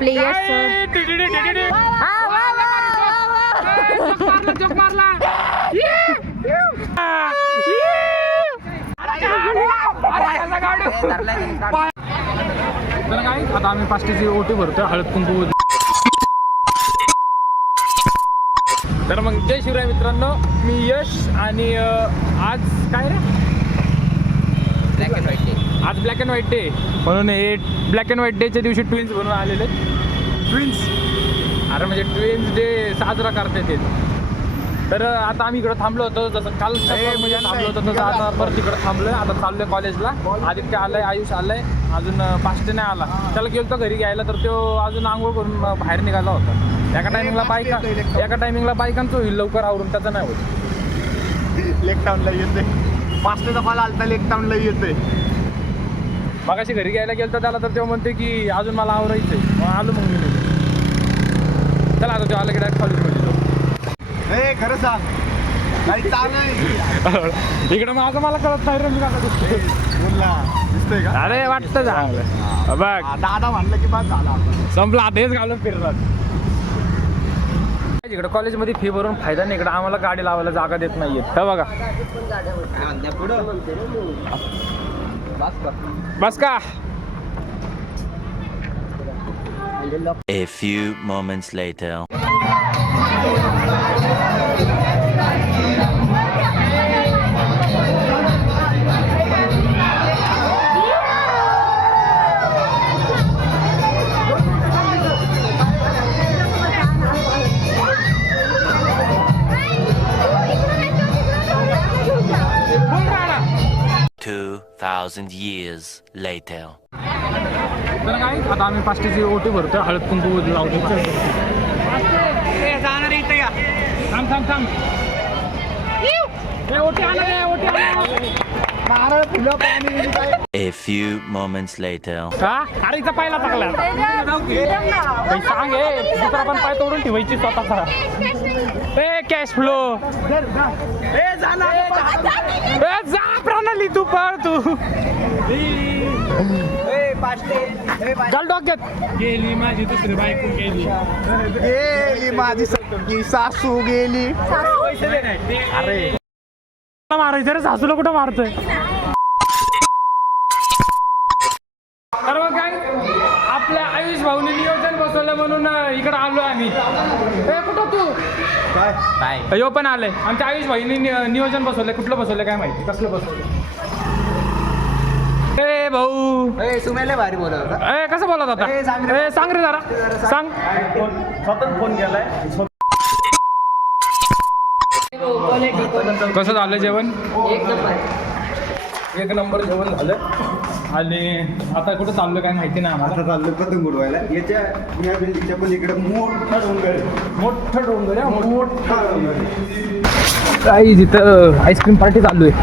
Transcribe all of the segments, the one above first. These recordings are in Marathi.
आपले यश सर. तर काय आता आम्ही पाष्टीची ओटी भरतोय हळद कुंकू. तर मग जय शिवराय मित्रांनो, मी यश आणि आज काय रे ब्लॅक अँड व्हाईट डे. आज ब्लॅक अँड व्हाईट डे म्हणून हे ब्लॅक अँड व्हाईट डेच्या दिवशी ट्विन्स बनवून आलेले. ट्विन्स अरे म्हणजे ट्विन्स डे साजरा करतात ते. तर आता आम्ही इकडं थांबलो होतो, जसं काल म्हणजे थांबलो होतो तसं आता परत तिकडं थांबलोय. आता चाललोय कॉलेजला. आदित्य आलाय, आयुष आलाय, अजून पाष्टे नाही आला. त्याला गेलो घरी घ्यायला तर तो अजून आंघोळ करून बाहेर निघाला होता. एका टायमिंगला बायकांचं होईल लवकर आवरून, त्याचं नाही होत. लेक टाऊनला येते. पाचटेचा कॉल आलता, लेक टाऊनला येते. मगाशी घरी घ्यायला गेलो तर त्याला तर तेव्हा म्हणते की अजून मला आवरायचंय. मग आलो मग मी. चला आता तो आला की डायरेक्ट कॉलेजमध्ये. हे खरं सांग, काही चांगलं आहे इकडं माझं मला कळत नाही रे. मी काय दिसतोय दिसतोय का? अरे वाटतं चांगलं बघ. दादा म्हणलं की बस झाला. संपला तेच घालून फिरतात. इकडं कॉलेजमध्ये फी भरून फायदा नाही. इकडं आम्हाला गाडी लावायला जागा देत नाहीये. हे बघा बस का. A few moments later. $2,000 years later. तर काय आता आम्ही पाष्टीची ओटी भरतोय हळद कुंकू लावतो. जाणार इथे या. थांब ओटी आणा, ओटी आणा. नारळ फुलं पाणी काय. A few moments later. हा अरे इथं पायला टाकला. सांग हे दुसरा पण पाय तोडून ठेवायची स्वतःचा. ए कॅश फ्लो. जा प्रणाली तू पळ तू. चल डोक्यात. गेली माझी दुसरी बायको गेली माझी सखी सासू गेली. अरे मारायचं रे, सासूला कुठं मारतोय. तर मग काय आपल्या आयुष भाऊनी नियोजन बसवलं म्हणून इकडं आलो आम्ही. कुठं तू काय यो पण आलंय. आमच्या आयुष भाईनी नियोजन बसवलंय. कुठलं बसवलंय काय माहिती, कसलं बसवलंय. ए भाऊ सुमेले भारी बोलत होता. ए कसं बोलत होता. सांग रे जरा सांग. स्वतः फोन केलाय. कसं झालं जेवण. एक नंबर जेवण झालं. आणि आता कुठं चाललं काय माहिती नाही आम्हाला. आता चाललं पतंग उडवायला. या बिल्डिंगच्या पण इकडे मोठा डोंगर मोठं डोंगर आहे, मोठा डोंगर. काही तिथं आईस्क्रीम पार्टी चालू आहे.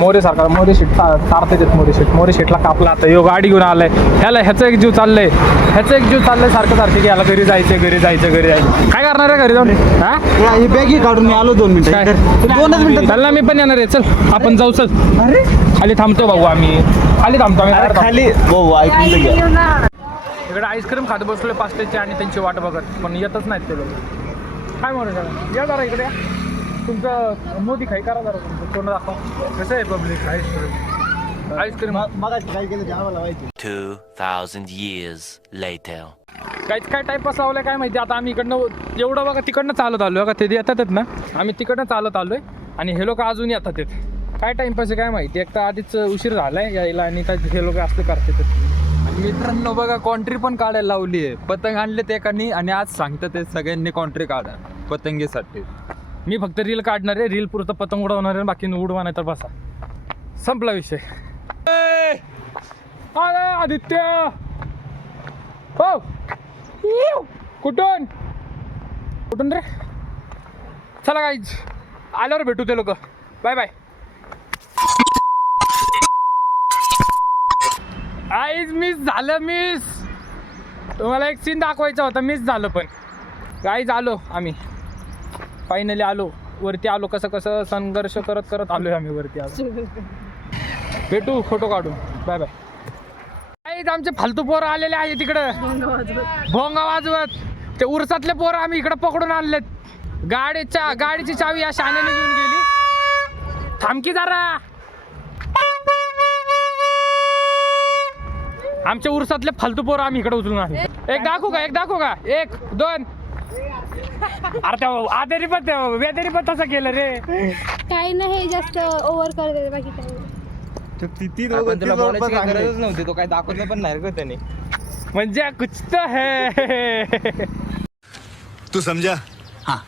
मोरे सारखा मोरे शेट तारते देत. मोरे शेटला कापला. आता यो गाडी घेऊन आलाय. ह्याचं एक जीव चाललंय सारखं की याला घरी जायचं. काय करणार आहे घरी जाऊन. हा बॅगी काढून मी आलो 2 मिनिटं. 2च मिनिटं. चल ना मी पण येणार आहे. चल आपण जाऊ. चल अरे खाली थांबतो भाऊ आम्ही. खाली थांबतो आम्ही. खाली हो ऐकून घ्या. इकडे आईस्क्रीम खात बसलोय पास्टेची आणि त्यांची वाट बघत, पण येतच नाहीत ते लोक. काय म्हणून या जरा इकडे. तुमचं मोदी खाई करा जरा. तुमचं तोंड दाखवा. कसं आहे पब्लिक आईस्क्रीम. मगाशी काय केलं ते आम्हाला माहिती. 2,000 years later. काय टाईमपास लावलाय काय माहिती. आता आम्ही इकडनं एवढं बघा तिकडनं चालत आलोय का. ते येतातच ना, आम्ही तिकडनं चालत आलोय आणि हे लोक अजून येतात. काय टाईमपास आहे काय माहिती. एक तर आधीच उशीर झालाय यायला आणि काय हे लोक असले करतात. मित्रांनो बघा कॉन्ट्री पण काढायला लावली आहे. पतंग आणले ते एकानी आणि आज सांगतात ते सगळ्यांनी कॉन्ट्री काढा पतंगीसाठी. मी फक्त रील काढणार आहे. रील पुरतं पतंग उडवणार आहे, बाकी उडवा नाही तर बसा. संपला विषय. अरे आदित्य हो कुठून रे. चला गाईज आल्यावर भेटू ते लोक. Bye bye. आईज मिस झालं. तुम्हाला एक सीन दाखवायचा होता, मिस झालं. पण गाईज आलो आम्ही, फायनली आलो वरती. आलो कसं संघर्ष करत आलोय आम्ही वरती. आलो भेटू फोटो काढून. Bye bye. काहीच आमचे फालतू पोरं आलेले आहे तिकडं भोंगा वाजवत. ते उरसातले पोरं आम्ही इकडे पकडून आणलेत. गाडीची चावी या शाण्याने घेऊन गेली. थांबकी जरा. आमच्या उरसातले फालतू पोरं आम्ही इकडे उचलून आणले. एक दाखवू का 1 2. अरे त्या आधेरी पण वेदेरी पण तसं केलं रे. काही नाही जास्त ओव्हर करते बाकी काही गरजच नव्हती. तो काय दाखवलं पण नाही रे त्याने. म्हणजे कुछ तो है. तू समझा? हाँ.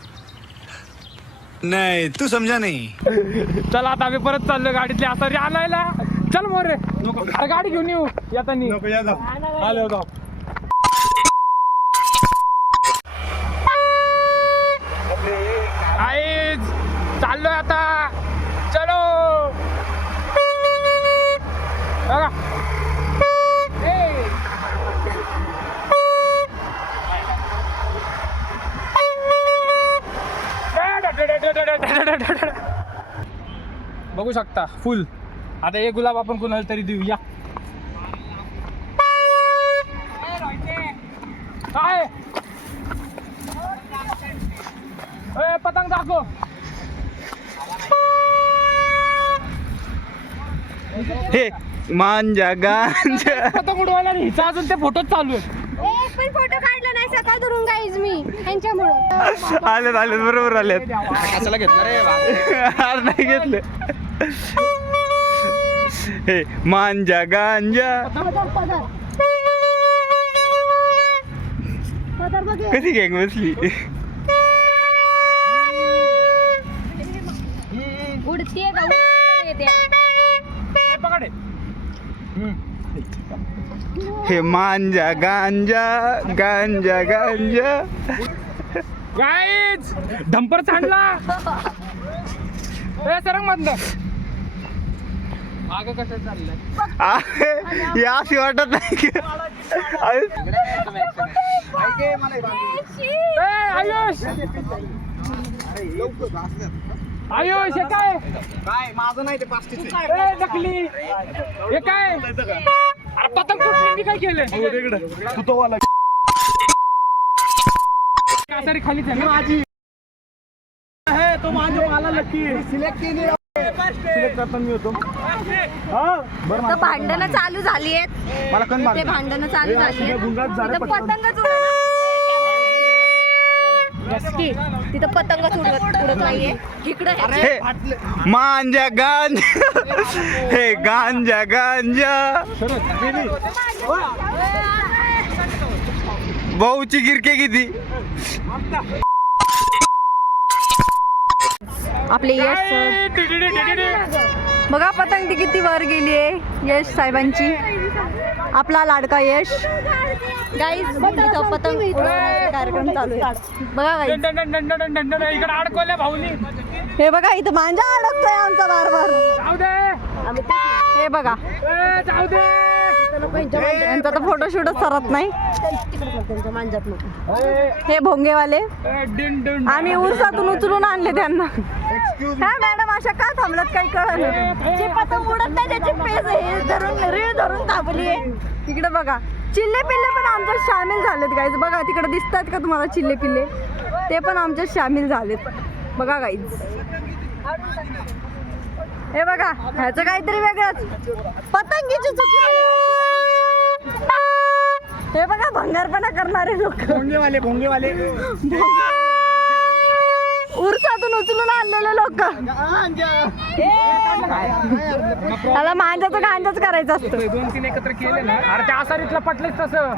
नहीं तू समझा नहीं. चला आता आम्ही परत चाललो गाडीतले असं आणायला. चल मोरे अरे गाडी घेऊन येऊ येतानी. आलो जाऊ. आईज चाललोय आता. चलो बघा. बघू शकता फुल. आता एक गुलाब आपण कोणाला तरी देऊ या. काय पतंग दाखव. हे मांजा गांजा पतंग उडवायला नाही. हिचा अजून ते फोटोच चालू आहेत. एक पण फोटो काढला नाही सकाळ धरून गाईज मी त्यांच्यामुळे. आलेत बरोबर आलेत. कशाला घेतलं रे हार नाही घेतलं. हे मांजा गांजा पदर बघ कधी गँग बसली. उडते का येते. पकडे हे मांजा गांजा गांजा गांजा. Guys dumper चांडला. सरंग मधलं मागं कसं चाललंय. हे अशी वाटत नाही की आयुष आयुष हे काय माझं नाही ते पास्टिस नकली हे काय. अरे पतंग तुटली मी काय केलं. तू तो वाला कासारी खालीच आहे ना माझी. तो माझ्या मला लकी सिलेक्ट केली. सिलेक्ट करताना मी होतो. तर भांडणं चालू झाली आहेत. मला कण ते भांडणं चालू झाली आहेत. तिथं पतंगच तिथं पतंगच उडत नाहीये. इकडे मांजा गांजा हे गांजा गांजा. भाऊची गिरके किती. आपले यश सर बघा पतंग ती किती वर गेली आहे यश साहेबांची. आपला लाडका यश. गाईज इथं पतंग उडवण्याचा कार्यक्रम चालू आहे. बघा गाईज इकडे अडकवल्या भाऊनी. हे बघा इथं मांजा अडकतोय आमचा बार. जाऊ दे हे बघा जाऊ दे. यांचा तर फोटोशूटच सरत नाही. हे भोंगेवाले आम्ही उरसातून उचलून आणले त्यांना. काय मॅडम अशा का थांबलात काही कळलं. जे पतंग उडत नाही त्याची पेज हे धरून रीळ धरून थांबली आहे. तिकडे बघा चिल्ले पिल्ले पण आमच्यात सामील झालेत गाईज. बघा तिकडे दिसतात का तुम्हाला चिल्ले पिल्ले. ते पण आमच्यात सामील झालेत. बघा गाईज हे बघा ह्याचं काहीतरी वेगळंच. पतंगीची चुकी. हे बघा भंगारपणा करणारे लोक. भोंगेवाले उरसातून उचलून आणलेले लोक. त्याला मांजाचं गांजाच करायचं असतं. 2-3 एकत्र केले ना. अरे त्या आसारीतला पटलेच तसं.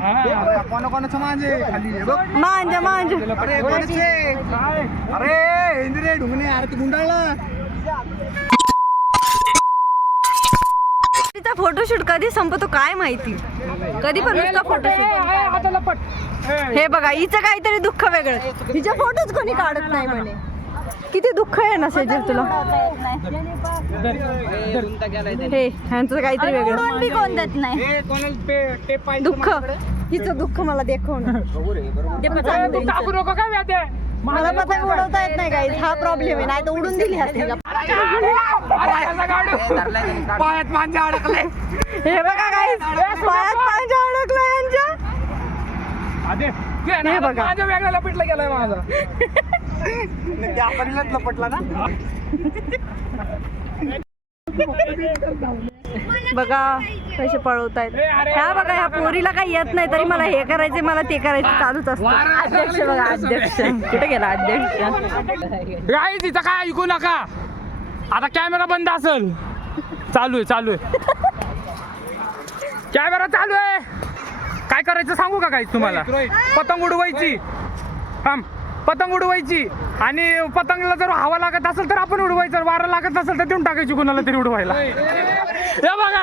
कोणाकोणाचं मांजे खाली मांजा मांजा. अरे इंद्रे ढुंगणे आरती गुंडाळला. तिचा फोटोशूट कधी संपतो काय माहिती. कधी पण नुसता फोटोशूट. हे बघा हिचं काहीतरी दुःख वेगळं. हिचे फोटोच कोणी काढत नाही म्हणे. किती दुःख आहे ना सेजल तुला. हे ह्यांचं काहीतरी वेगळं. कोण देत नाही दुःख. हिचं दुःख मला दाखवणं. टाकू नको काय व्याध्या. मला पतंग उडवता येत नाही गाईज, हा प्रॉब्लेम आहे. नाही तर उडून दिली असती. पायात मांजा अडकले. हे बघा गाईज, पायात पांजा अडकला यांच्या. हे बघा. माझ्या वेगळा लपेटला गेलाय माझा. लपटला ना. बघा कसे पळवतायत. ह्या बघा, ह्या पोरीला काही येत नाही तरी मला हे करायचे, मला ते करायचं चालूच असतं. अध्यक्ष बघा, अध्यक्ष कुठे गेला अध्यक्ष. गाईस तिचं काय ऐकू नका. आता कॅमेरा बंद असेल. चालू आहे कॅमेरा चालू आहे. काय करायचं सांगू का गाईस तुम्हाला. पतंग उडवायची. पतंग उडवायची आणि पतंगला जर हवा लागत असेल तर आपण उडवायचं, वारा लागत असेल तर देऊन टाकायची कोणाला तरी उडवायला. हे बघा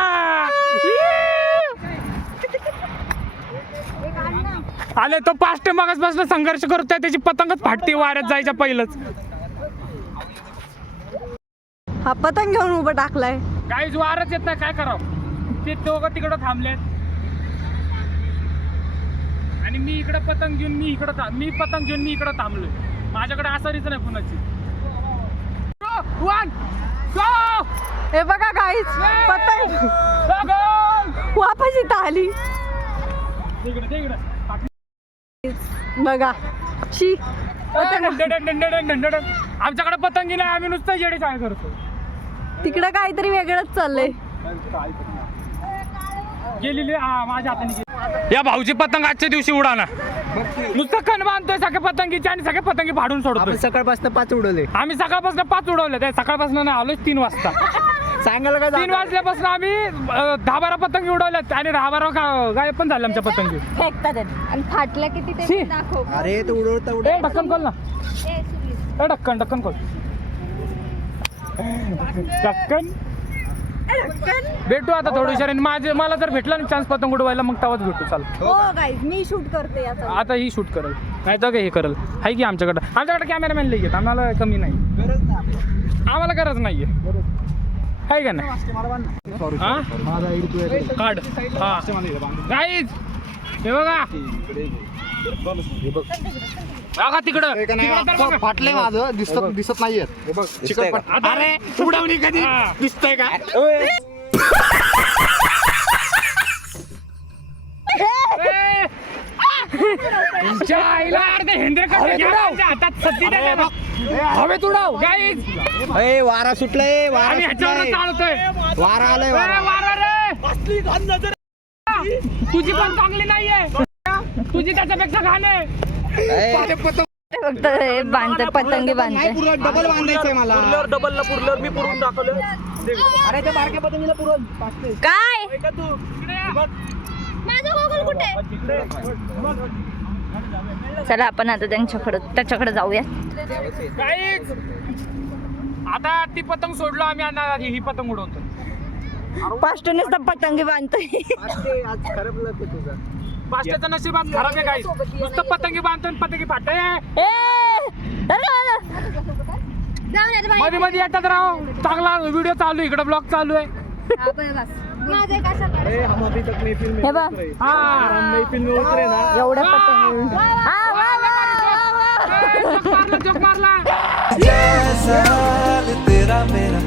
आले तो 5 मागासपासून संघर्ष करतोय, त्याची पतंगच फाटते वाऱ्यात जायच्या पहिलंच. हा पतंग घेऊन उभं टाकलाय. काहीच वारच येत नाही, काय करावं. ते दोघं तिकडं थांबलेत आणि मी इकडं पतंग घेऊन मी इकडं थांबलोय. माझ्याकडे आसारीच नाही कुणाची. हे बघा गाईज, पतंग वापस इथं आली. बघा शी आमच्याकडे पतंगी नाही, आम्ही नुसतं येडे काय करतो. तिकडं काहीतरी वेगळंच चाललंय. गेलेली माझ्या हाताने गेली. या भाऊची पतंग आजच्या दिवशी उडाना. नुसतं कण बांधतोय सगळ्या पतंगीचे आणि सगळ्या पतंगी फाडून सोडतोय. सकाळपासून 5 उडवले. आम्ही सकाळपासून 5 उडवले. त्या सकाळपासून नाही आलोय 3 वाजता. सांगायला काय 3 वाजल्यापासून आम्ही 10-12 पतंगी उडवल्यात आणि 10-12 गायब पण झाले आमच्या पतंगी. फेकतात आणि फाटल्या किती ते शी. दाखव. अरे तो उडवता ए ढक्कन खोल ना. ढक्कन खोल. ढक्कन भेटू आता थोडी मला जर भेटला ना चान्स पतंग उडवायला मग तेव्हाच भेटू. चाल. हो गाईज, मी शूट करते याचा. आता ही शूट करेल नाही तर हे करेल. आहे की आमच्याकडे कॅमेरामॅन लई आहेत. आम्हाला कमी नाही, आम्हाला गरज नाहीये. आहे का नाही. काढ. हा गाईज हे बघा तिकडं फाटले माझं दिसत नाहीये. अरे उडवणी कधी दिसतंय का. हातात सत्ती हवेत उडव गाईज. वारा सुटलाय. आम्ही ह्याच्यावर चालतोय. वारा आलाय. वारा रे. तुझी पण चांगली नाहीये, तुझी त्याच्यापेक्षा घाण आहे. फक्त हे बांधतात, पतंगी बांधतात. डबल बांधायचंय मला. पुरल्यावर मी पुरून दाखवलं. अरे त्या बारक्या पतंगीला पुरवून काय माझा गोगल कुठे. चला आपण आता त्याच्याकडे जाऊया. काहीच आता ती पतंग सोडलो आम्ही आणि ही पतंग उडवतो. पाष्टनेच तर पतंगी बांधतोय. पाष्ट्याचं नशिबात खराब आहे. काही नुसतं पतंगी बांधतो आणि पतंगी फाटते. मध्ये मध्ये येतात राव. चांगला व्हिडिओ चालू, इकडे ब्लॉग चालू आहे. माझं एक असं हे बघ एवढ्या पतंगी. जोक मारला. तेरा मेरा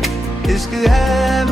इश्क है